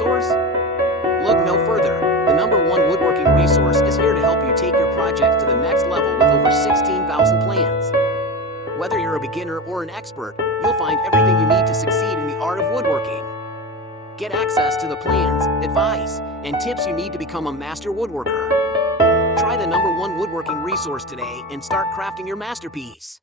resource? Look no further. The #1 woodworking resource is here to help you take your project to the next level with over 16,000 plans. Whether you're a beginner or an expert, you'll find everything you need to succeed in the art of woodworking. Get access to the plans, advice, and tips you need to become a master woodworker. Try the #1 woodworking resource today and start crafting your masterpiece.